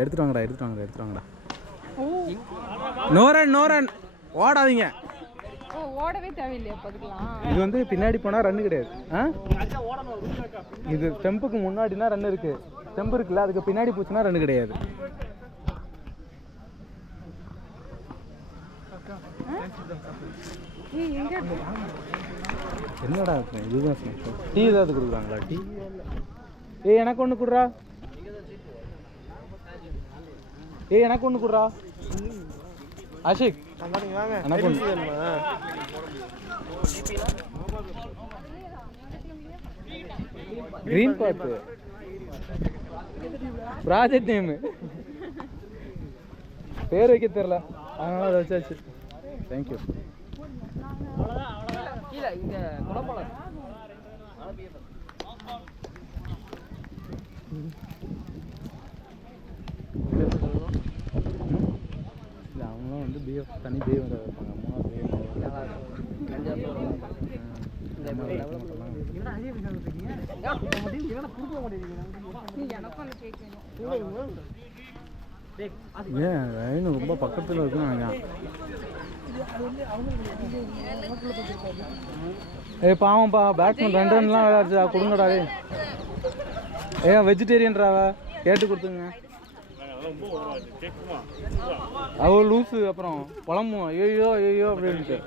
எடுத்துட்டு வாங்கடா. நோரன் ஓடாதீங்க. ஓடவே தேவையில்லையா அதுக்கெல்லாம்? இது வந்து பின்னாடி போனால் ரன்னு கிடையாது. இது ஸ்டெம்புக்கு முன்னாடினா ரன் இருக்கு. ஸ்டெம்பு இருக்குல்ல, அதுக்கு பின்னாடி போச்சுன்னா ரன் கிடையாது. என்னடா இதுதான் டீ ஏதாவது கொடுக்குறாங்களா? டீ எனக்கு ஒன்று கொடுறா. எனக்கு ஒன்று கொடுறா. ஆஷிக் எனக்கு ஒன்று. கிரீன் பார்த்து ப்ராஜெக்ட் நேமு பேர் வைக்க தெரியல, அதனால அதை வச்சாச்சு. தேங்க்யூ. இல்லை அவங்களும் வந்து பிஎஃப் தனி பிஎஃப் இருப்பாங்க. ஏன் ரொம்ப பக்கத்தில் இருக்குன்னு பாவம்ப்பா, பேட்ஸ்மேன் 2 ரன்லாம் விளையாடுச்சா, கொடுங்கடா. வெஜிடேரியன்றாவ கேட்டு கொடுத்துங்க. அவ லூஸு அப்புறம் புலம்புவோம் ஐயோ அப்படின்ட்டு.